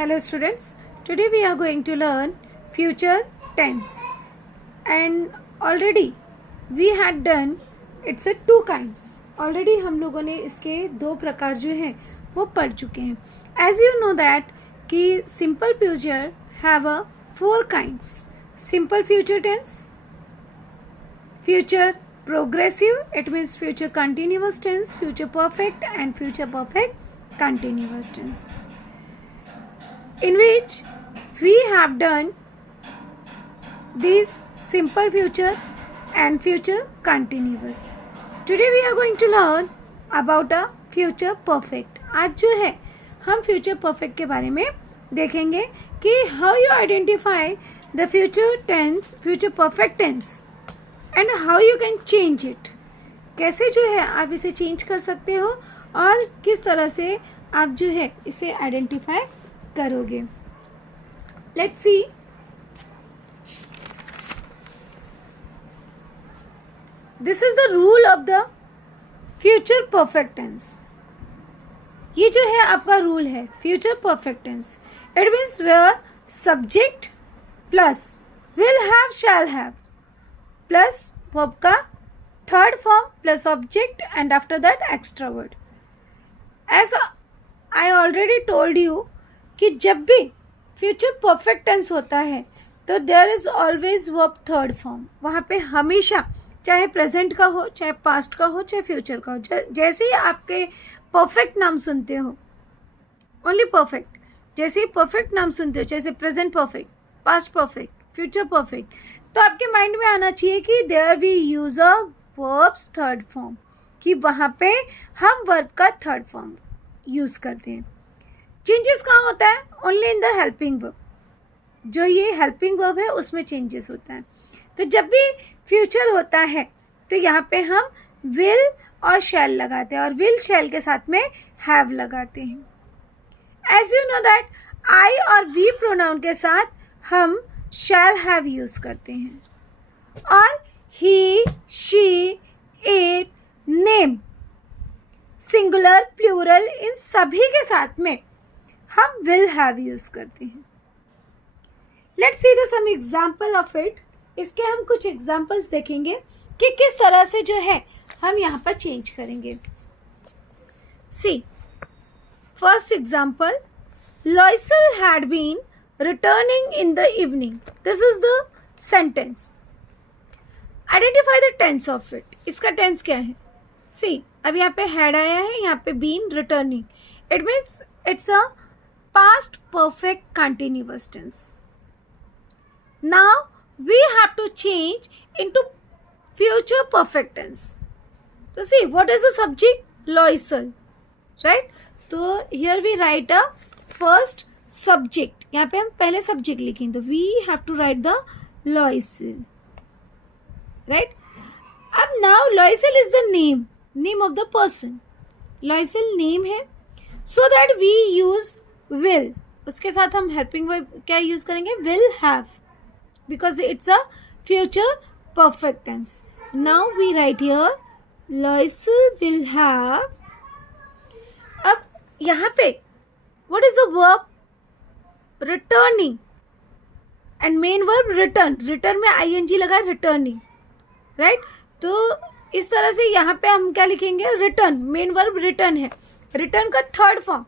Hello students, today we are going to learn future tense and already we had done it's a two kinds. Already हम लोगों ने इसके दो प्रकार जो हैं वो पढ़ चुके हैं. As you know that कि simple future have a four kinds. Simple future tense, future progressive, it means future continuous tense, future perfect and future perfect continuous tense, in which we have done these simple future and future continuous. Today we are going to learn about a future perfect. आज जो है हम future perfect के बारे में देखेंगे कि how you identify the future tense, future perfect tense and how you can change it. कैसे जो है आप इसे चेंज कर सकते हो और किस तरह से आप जो है इसे आइडेंटिफाई करोगे. Let's see. This is the rule of the future perfect tense. ये जो है आपका रूल है future perfect tense. It means where subject plus will have, shall have plus verb का third form plus object and after that extra word. As I already told you कि जब भी फ्यूचर परफेक्ट टेंस होता है तो there is always verb third form. वहाँ पे हमेशा चाहे प्रेजेंट का हो, चाहे पास्ट का हो, चाहे फ्यूचर का हो, जैसे ही आपके परफेक्ट नाम सुनते हो, ओनली परफेक्ट, जैसे ही परफेक्ट नाम सुनते हो, जैसे present perfect, past perfect, future perfect, तो आपके माइंड में आना चाहिए कि there we use a verbs third form, कि वहाँ पे हम वर्ब का थर्ड फॉर्म यूज करते हैं. चेंजेस कहाँ होता है? Only in the helping verb. जो ये हेल्पिंग वर्ब है उसमें चेंजेस होता है. तो जब भी फ्यूचर होता है तो यहाँ पे हम विल और शैल लगाते हैं और विल शैल के साथ में हैव लगाते हैं. As you know that I और वी प्रोनाउन के साथ हम शैल हैव यूज करते हैं और he, she, it, name, singular, plural, इन सभी के साथ में हम विल हैव यूज करते हैं. Let's see the some example of it. इसके हम कुछ एग्जाम्पल्स देखेंगे कि किस तरह से जो है हम यहाँ पर चेंज करेंगे. See first example, Loysal had been returning in the evening. This is the sentence. Identify the tense of it. इसका टेंस क्या है? सी अब यहाँ पे हैड आया है, यहाँ पे been, returning. It means it's a past perfect continuous tense. Now we have to change into future perfect tense. So see, what is the subject? Loisel, right? So here we write a first subject. यहाँ पे हम पहले subject लिखेंगे तो we have to write the Loisel, right? अब now Loisel is the name of the person. Loisel name है, so that we use will. उसके साथ हम हेल्पिंग वर्ब क्या यूज करेंगे? Will have, because it's a future perfect tense. Now we write here Loysal will have. अब यहाँ पे what is the verb? Returning and main verb return. Return में ING लगा, रिटर्निंग, राइट? तो इस तरह से यहाँ पे हम क्या लिखेंगे? रिटर्न. मेन वर्ब रिटर्न है, रिटर्न का थर्ड फॉर्म.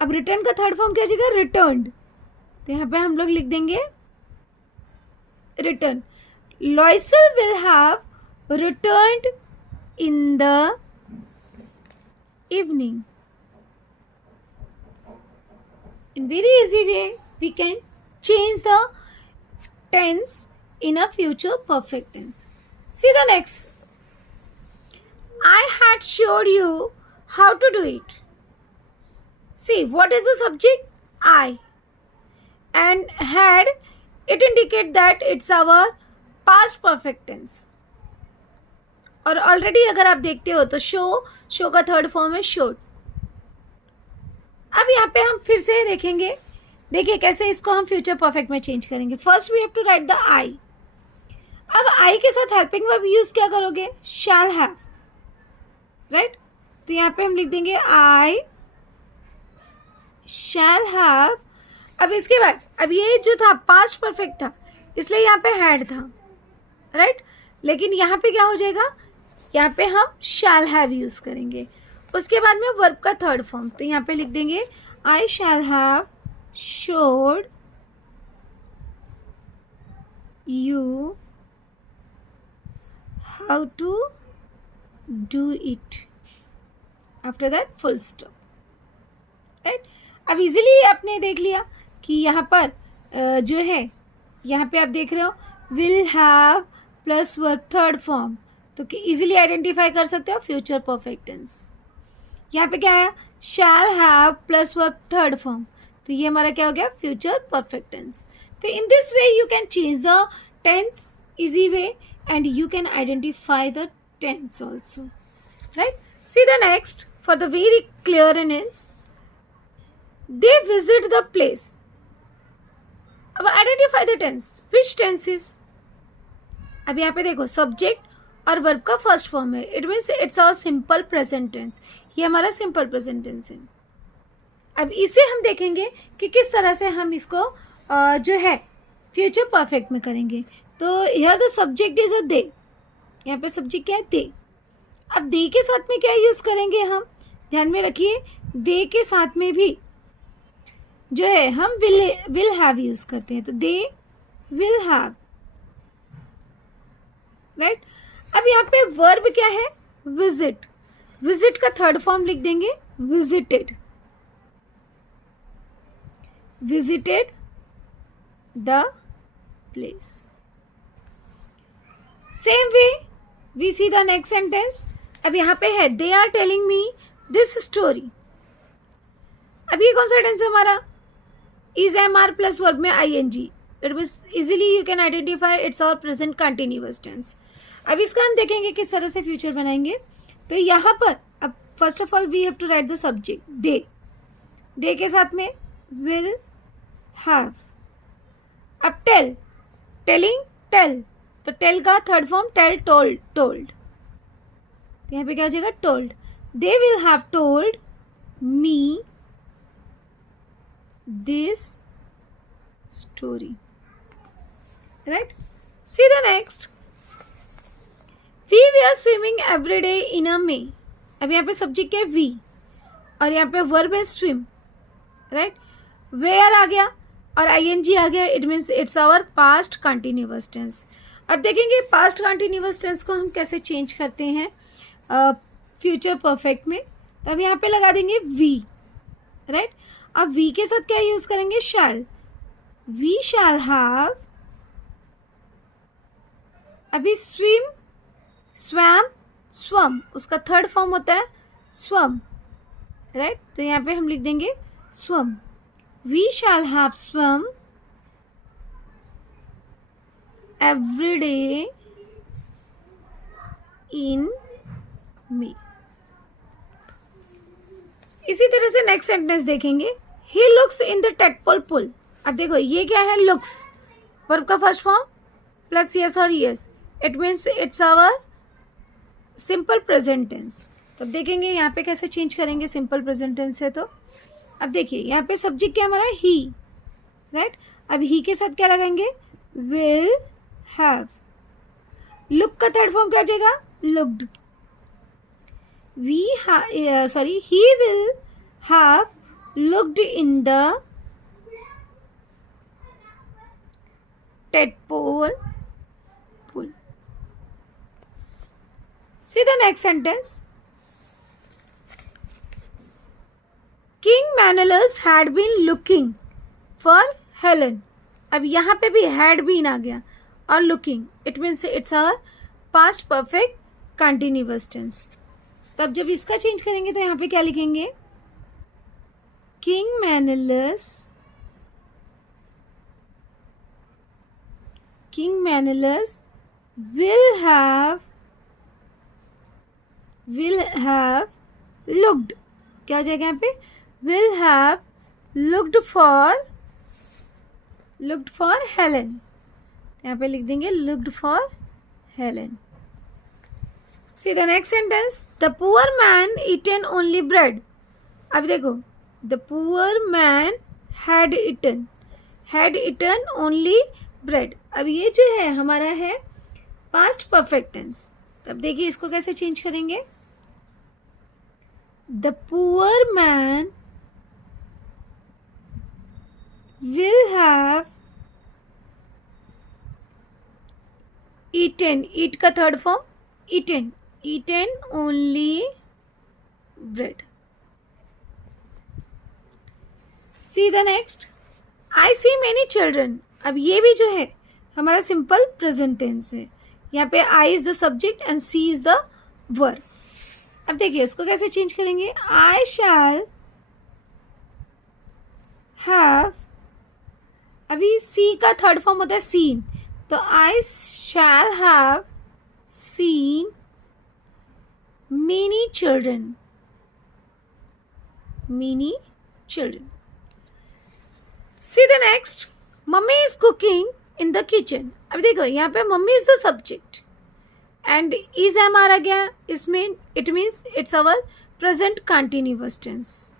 अब रिटर्न का थर्ड फॉर्म क्या हो जाएगा? रिटर्न्ड. तो यहाँ पे हम लोग लिख देंगे return. Loysal will have returned in the evening. In very easy way we can change the tense in a future perfect tense. See the next. I had showed you how to do it. See, what is the subject? I. And had, it indicate that it's our past perfect tense. और already अगर आप देखते हो तो show का third form है showed. अब यहाँ पे हम फिर से देखेंगे. देखिए कैसे इसको हम फ्यूचर परफेक्ट में चेंज करेंगे. First we have to write the I. अब I के साथ हेल्पिंग वर्ब यूज क्या करोगे? Shall have, right? तो यहाँ पे हम लिख देंगे I shall have अब इसके बाद अब ये जो था पास्ट परफेक्ट था, इसलिए यहाँ पे हैड था, राइट। लेकिन यहाँ पे क्या हो जाएगा, यहाँ पे हम शैल हैव यूज करेंगे। उसके बाद में वर्ब का थर्ड फॉर्म, तो यहाँ पे लिख देंगे I shall have showed you how to do it, after that full stop, right. अब इजीली आपने देख लिया कि यहाँ पर जो है, यहाँ पे आप देख रहे हो will have plus verb third form, तो इजीली आइडेंटिफाई कर सकते हो फ्यूचर परफेक्ट टेंस। यहाँ पे क्या है, शैल have plus verb third form, तो ये हमारा क्या हो गया, फ्यूचर परफेक्ट टेंस। तो in this way you can change the tense easy way and you can identify the tense also, right. See the next for the very clearness, they visit the place. अब identify the tense, which tense is. अब यहाँ पे देखो subject और verb का first form है, it means it's our simple present tense, ये हमारा सिंपल प्रेजेंट टेंस है। अब इसे हम देखेंगे कि किस तरह से हम इसको जो है फ्यूचर परफेक्ट में करेंगे। तो here the subject is a they, यहाँ पे सब्जेक्ट क्या है, दे। अब दे के साथ में क्या यूज करेंगे हम, ध्यान में रखिए, दे के साथ में भी जो है हम विल हैव यूज करते हैं, तो दे विल हैव, राइट। अब यहाँ पे वर्ब क्या है, विजिट, विजिट का थर्ड फॉर्म लिख देंगे visited, visited the place. Same way we see the next sentence. अब यहाँ पे है they are telling me this story. अब ये कौन सा टेंस है हमारा, is am are plus verb में I N G, it means easily you can identify it's our present continuous tense. अब इसका हम देखेंगे किस तरह से फ्यूचर बनाएंगे। तो यहाँ पर अब first of all we have to write the subject they, they के साथ में विल हैव। अब टेल, टेलिंग टेल, तो टेल का third form tell, told, told, यहाँ पे क्या हो जाएगा, told. They will have told me this story, right? See the next, we were swimming every day in a May। अब यहाँ पे सब्जेक्ट है we और यहाँ पे वर्ब है swim, right? where आ गया और ing आ गया, it means it's our past continuous tense। अब देखेंगे past continuous tense को हम कैसे चेंज करते हैं फ्यूचर परफेक्ट में। तो अब यहाँ पे लगा देंगे we, right? अब वी के साथ क्या यूज करेंगे, शैल, वी शैल हैव। अभी स्विम, स्वैम, स्वम, उसका थर्ड फॉर्म होता है स्वम, राइट। तो यहाँ पे हम लिख देंगे swum, we shall have swum every day in May. इसी तरह से नेक्स्ट सेंटेंस देखेंगे, he looks in the tadpole pool. अब देखो ये क्या है, लुक्स, वर्ब का फर्स्ट फॉर्म प्लस यस और es, it means it's our simple present tense. तो अब देखेंगे यहाँ पे कैसे चेंज करेंगे सिंपल प्रेजेंट टेंस से। तो अब देखिए यहाँ पे सब्जेक्ट क्या हमारा ही, राइट। अब ही के साथ क्या लगाएंगे, विल हैव। लुक का थर्ड फॉर्म क्या हो जाएगा, looked. he will have looked in the tadpole pool। See the next sentence, King Menelaus had been looking for Helen। अब यहाँ पे भी had been आ गया और looking, it means it's our past perfect continuous tense। तो अब जब इसका चेंज करेंगे तो यहाँ पे क्या लिखेंगे, किंग मैनलस will have looked, क्या हो जाएगा यहाँ पे, will have looked for Helen। यहाँ पे लिख देंगे looked for Helen। See the next sentence, the poor man eaten only bread। अब देखो the poor man had eaten only bread. अब ये जो है हमारा है पास्ट परफेक्ट टेंस। तब देखिए इसको कैसे चेंज करेंगे। The poor man will have eaten, eat का third form eaten only bread. See the next, I see many children. अब ये भी जो है हमारा सिंपल प्रेजेंट टेंस है। यहाँ पे I is the subject and see is the verb. अब देखिए इसको कैसे चेंज करेंगे। आई शैल हैव, अभी सी का थर्ड फॉर्म होता है सीन, तो I shall have seen many children. See the next, mummy is cooking in the kitchen. अब देखो यहाँ पे mummy is the subject and is am आ गया इसमें, it means it's our present continuous tense.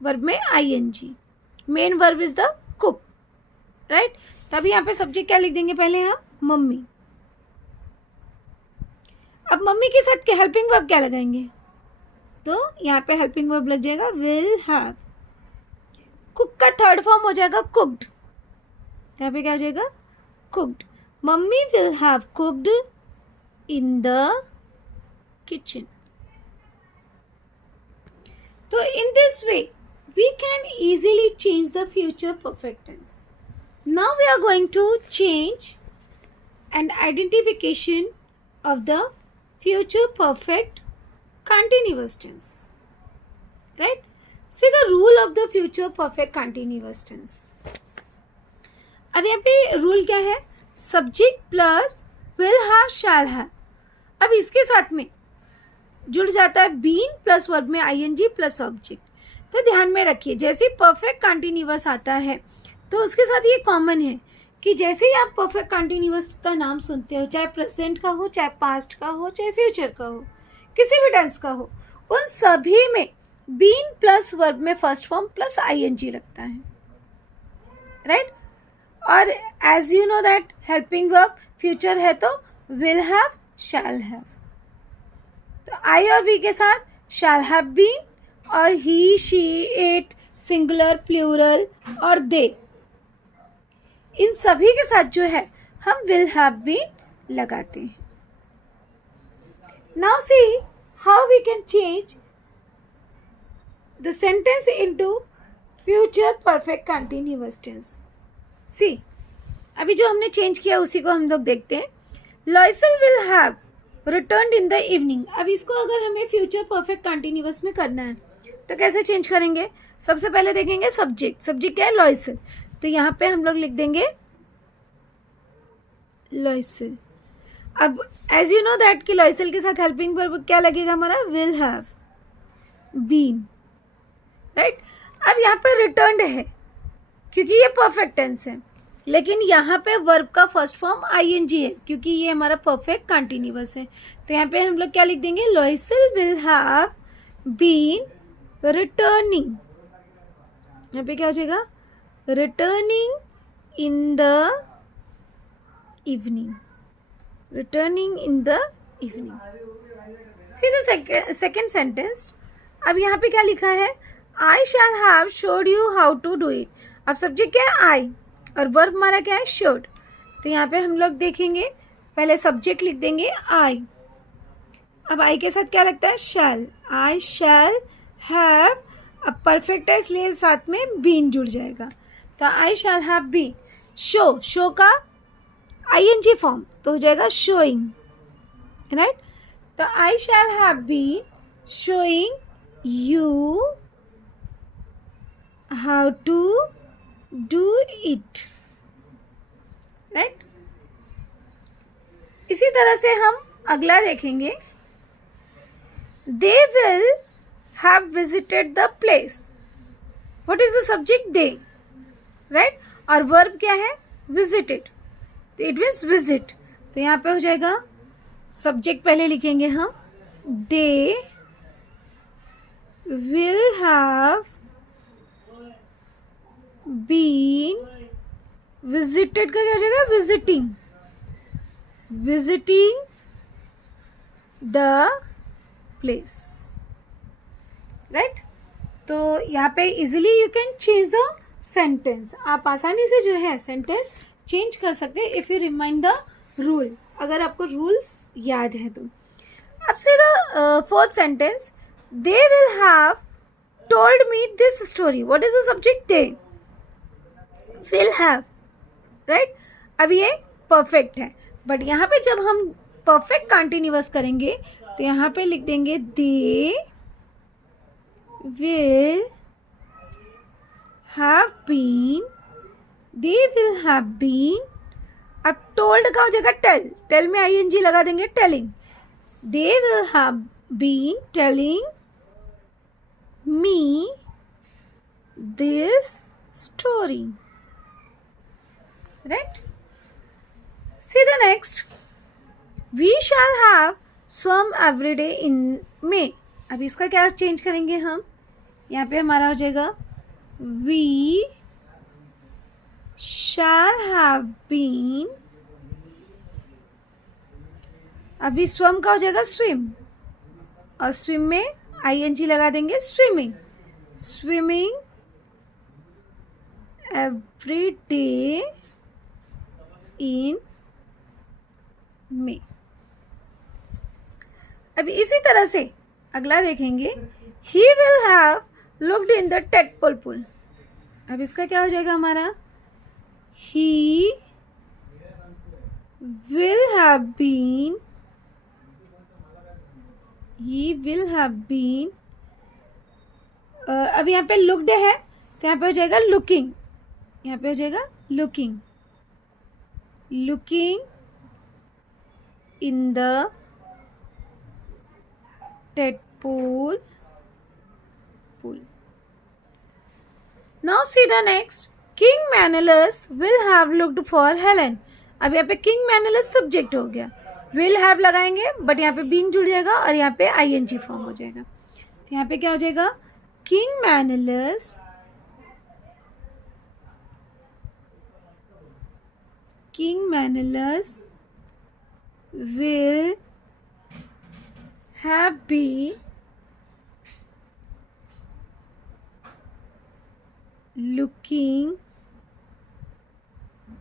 Verb में ING, main verb is the cook, right. तब यहाँ पे सब्जेक्ट क्या लिख देंगे पहले हम, मम्मी। अब मम्मी के साथ हेल्पिंग वर्ब क्या लगाएंगे, तो यहाँ पे हेल्पिंग वर्ब लग जाएगा विल हैव। कुक का थर्ड फॉर्म हो जाएगा कुक्ड, यहाँ पे क्या हो जाएगा, cooked. Mummy will have cooked in the kitchen. तो in this way we can easily change the future perfect tense. Now we are going to change an identification of the future perfect continuous tense. Right? See the rule of the future perfect continuous tense. अब यहाँ पे rule क्या है, subject plus will have shall have. अब इसके साथ में जुड़ जाता है बीन प्लस वर्ब में आईएनजी प्लस ऑब्जेक्ट। तो ध्यान में रखिए जैसे परफेक्ट कंटिन्यूअस आता है तो उसके साथ ये कॉमन है कि जैसे ही आप परफेक्ट कंटिन्यूअस का नाम सुनते हो, चाहे प्रेजेंट का हो, चाहे पास्ट का हो, चाहे फ्यूचर का हो, किसी भी टेंस का हो, उन सभी में बीन प्लस वर्ब में फर्स्ट फॉर्म प्लस आईएनजी लगता है, राइट। और as you know that helping verb future है तो विल हैव शैल हैव। तो आई और वी के साथ शैल हैव बीन और he she it singular plural और दे, इन सभी के साथ जो है हम विल हैव बीन लगाते हैं। Now see how we can change the sentence into future perfect continuous tense. See अभी जो हमने चेंज किया उसी को हम लोग देखते हैं। लॉयसल will have return in the evening. अब इसको अगर हमें फ्यूचर परफेक्ट कंटिन्यूअस में करना है तो कैसे चेंज करेंगे। सबसे पहले देखेंगे सब्जेक्ट, सब्जेक्ट क्या है, लॉयसल। तो यहाँ पे हम लोग लिख देंगे लॉयसल। अब एज यू नो दैट कि लॉयसल के साथ हेल्पिंग वर्ब क्या लगेगा हमारा, विल हैव बीन, राइट। अब यहाँ पे रिटर्न्ड है क्योंकि ये परफेक्ट टेंस है, लेकिन यहाँ पे वर्ब का फर्स्ट फॉर्म आईएनजी है क्योंकि ये हमारा परफेक्ट कंटिन्यूअस है। तो यहाँ पे हम लोग क्या लिख देंगे, लॉयसल विल हैव बीन रिटर्निंग। यहाँ पे क्या हो जाएगा, returning in the evening, returning in the evening. See the second sentence. अब यहाँ पे क्या लिखा है, I shall have showed you how to do it. अब सब्जेक्ट क्या है, आई, और वर्ब हमारा क्या है, शोड। तो यहाँ पे हम लोग देखेंगे, पहले सब्जेक्ट लिख देंगे आई। अब आई के साथ क्या लगता है, शैल। आई शैल हैव, अब परफेक्ट है इसलिए साथ में बीन जुड़ जाएगा। तो I shall have been. Show, show का आईएनजी फॉर्म तो हो जाएगा शोइंग, राइट। तो I shall have been showing you how to do it, right. इसी तरह से हम अगला देखेंगे, they will have visited the place. What is the subject, they, right. और वर्ब क्या है, विजिटेड, तो इट मीन्स विजिट। तो यहाँ पे हो जाएगा सब्जेक्ट पहले लिखेंगे हम, they will have been, visited का क्या हो जाएगा, visiting, visiting the place, right. तो यहाँ पे easily you can change the sentence, आप आसानी से जो है सेंटेंस चेंज कर सकते हैं if you remind the rule, अगर आपको रूल्स याद है तो। अब से the fourth sentence, they will have told me this story, what is the subject, they will have, right. अब ये परफेक्ट है, बट यहाँ पे जब हम परफेक्ट कंटिन्यूअस करेंगे तो यहाँ पे लिख देंगे they will have been, they will have been. अब टोल्ड का हो जाएगा टेल, टेल में आईएनजी लगा देंगे, telling, they will have been telling me this story, right? See the next. We shall have swum every day in May. अब इसका क्या चेंज करेंगे हम, यहाँ पे हमारा हो जाएगा We shall have been, अभी swum का हो जाएगा swim, और swim में ing लगा देंगे swimming, swimming every day in May। अब इसी तरह से अगला देखेंगे, he will have looked in the tadpole pool। अब इसका क्या हो जाएगा हमारा, he will have been, अब यहाँ पे looked है तो यहाँ पे हो जाएगा looking, यहाँ पे हो जाएगा looking, looking in the tadpole pool। Now see the next, King Menelaus will have looked for Helen। अब यहाँ पे King Menelaus सब्जेक्ट हो गया, will have लगाएंगे बट यहाँ पे being जुड़ जाएगा और यहाँ पे ing फॉर्म हो जाएगा, तो यहाँ पे क्या हो जाएगा, King Menelaus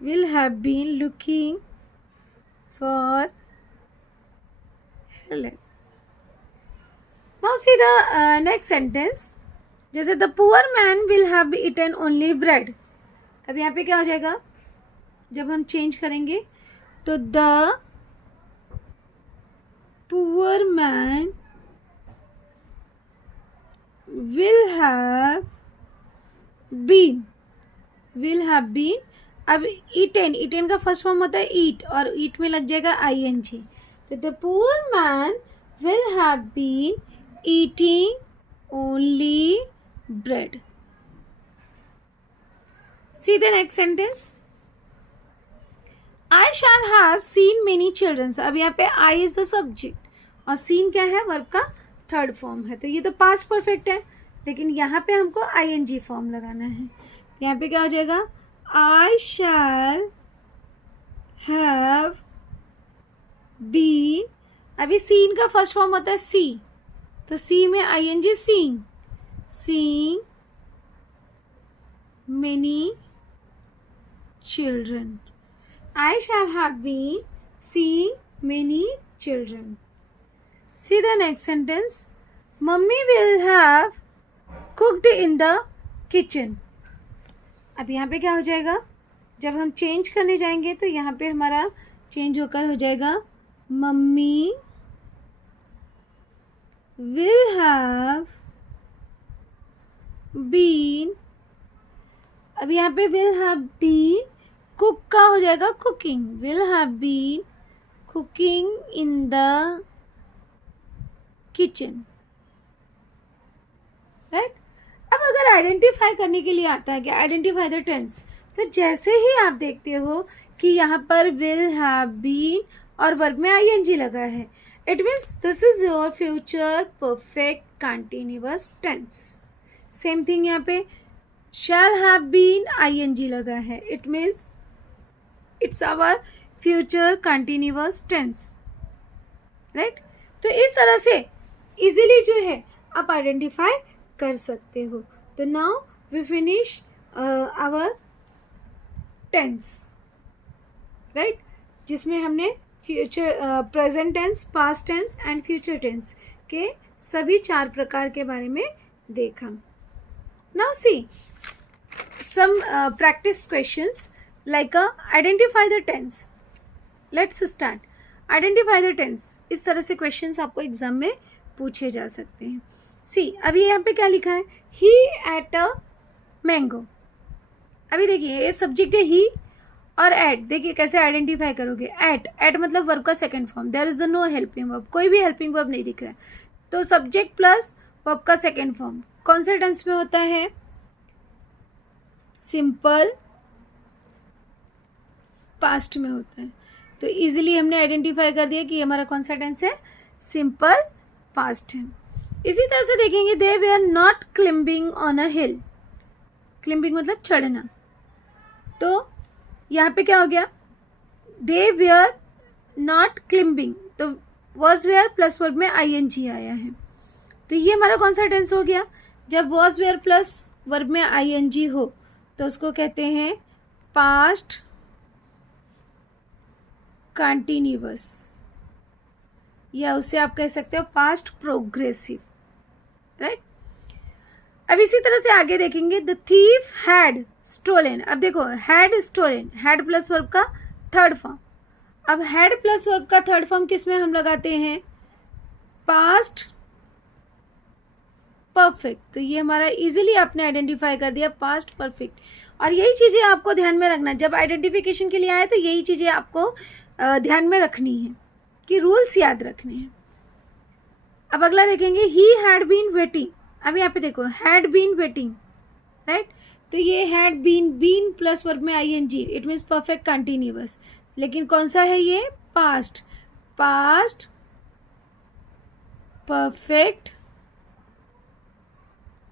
will have been looking for Helen। Now see the next sentence, जैसे the poor man will have eaten only bread। अब यहाँ पे क्या हो जाएगा, जब हम चेंज करेंगे तो the poor man will have been, अब eaten का फर्स्ट फॉर्म होता है eat, और eat में लग जाएगा ing, तो the poor man will have been eating only bread। See the next sentence, I shall have seen many children। अब यहाँ पे I is the subject और seen क्या है, वर्ब का थर्ड फॉर्म है, तो ये तो पास्ट परफेक्ट है, लेकिन यहाँ पे हमको ing फॉर्म लगाना है, यहाँ पे क्या हो जाएगा, I shall have been, अभी seen का फर्स्ट फॉर्म होता है see, तो see में ing seeing many children। I shall have been seeing many children। See the next sentence, Mummy will have cooked in the kitchen। अब यहाँ पे क्या हो जाएगा, जब हम चेंज करने जाएंगे तो यहाँ पे हमारा चेंज होकर हो जाएगा Mummy will have been, अब यहाँ पे will have been, कुक का हो जाएगा cooking, will have been cooking in the kitchen, right. अब अगर आइडेंटिफाई करने के लिए आता है कि आइडेंटिफाई द टेंस, तो जैसे ही आप देखते हो कि यहाँ पर will have been और वर्ब में ing लगा है, it means this is your future perfect continuous tense. Same thing यहाँ पे shall have been ing लगा है, it means it's our future continuous tense, right? तो इस तरह से easily जो है आप आइडेंटिफाई कर सकते हो. तो now we finish our tense, right, जिसमें हमने future, present tense, past tense and future tense के सभी 4 प्रकार के बारे में देखा. Now see some practice questions like identify the tense. Let's start. Identify the tense. इस तरह से questions आपको एग्जाम में पूछे जा सकते हैं. See, अभी यहाँ पे क्या लिखा है? He ate a mango. अभी देखिए ये सब्जेक्ट है he और at. देखिए कैसे आइडेंटिफाई करोगे. at मतलब वर्ब का second form. There is no helping verb, कोई भी हेल्पिंग वर्ब नहीं दिख रहा है. तो सब्जेक्ट प्लस वर्ब का सेकेंड फॉर्म कौन से टेंस में होता है? सिंपल पास्ट में होता है. तो इजीली हमने आइडेंटिफाई कर दिया कि हमारा कौन सा टेंस है? सिंपल पास्ट है. इसी तरह से देखेंगे they were not climbing on a hill. Climbing मतलब चढ़ना. तो यहाँ पे क्या हो गया? They were not climbing, तो वॉज वेयर प्लस वर्ब में ing आया है. तो ये हमारा कौन सा टेंस हो गया? जब वॉज वेयर प्लस वर्ब में ing हो तो उसको कहते हैं पास्ट कंटिन्यूअस, या उसे आप कह सकते हो पास्ट प्रोग्रेसिव, राइट. अब इसी तरह से आगे देखेंगे द थीफ हैड स्टोलन. अब देखो had stolen, had plus verb का थर्ड फॉर्म. अब हैड प्लस वर्ब का थर्ड फॉर्म किस में हम लगाते हैं? Past perfect. तो ये हमारा इजीली आपने आइडेंटिफाई कर दिया पास्ट परफेक्ट. और यही चीज़ें आपको ध्यान में रखना, जब आइडेंटिफिकेशन के लिए आए तो यही चीज़ें आपको ध्यान में रखनी है कि रूल्स याद रखने हैं. अब अगला देखेंगे ही हैड बीन वेटिंग. अब यहाँ पे देखो हैड बीन वेटिंग, राइट. तो ये हैड बीन प्लस वर्ब में ing, it means perfect continuous. लेकिन कौन सा है ये? Past perfect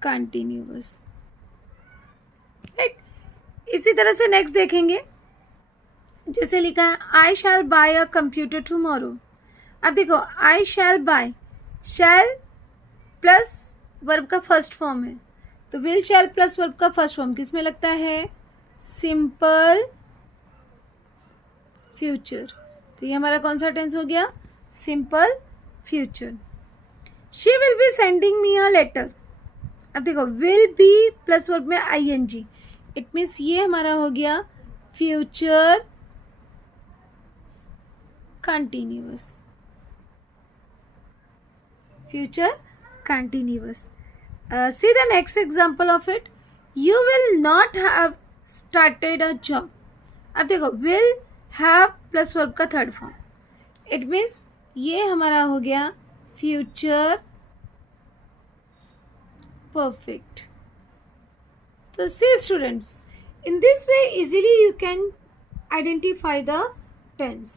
continuous, right. इसी तरह से नेक्स्ट देखेंगे, जैसे लिखा है I shell bye a computer tomorrow. अब देखो आई शैल बाय, शैल प्लस वर्ब का फर्स्ट फॉर्म है. तो विल शैल प्लस वर्ब का फर्स्ट फॉर्म किस में लगता है? Simple future. तो ये हमारा कौन सा टेंस हो गया? Simple future. She will be sending me a letter. अब देखो विल बी प्लस वर्ब में ing, इट मीन्स ये हमारा हो गया future continuous. Future continuous. See the next example of it. You will not have started a job. अब देखो will have plus verb का थर्ड फॉर्म, इट मीन्स ये हमारा हो गया future perfect. So see students, in this way easily you can identify the tense.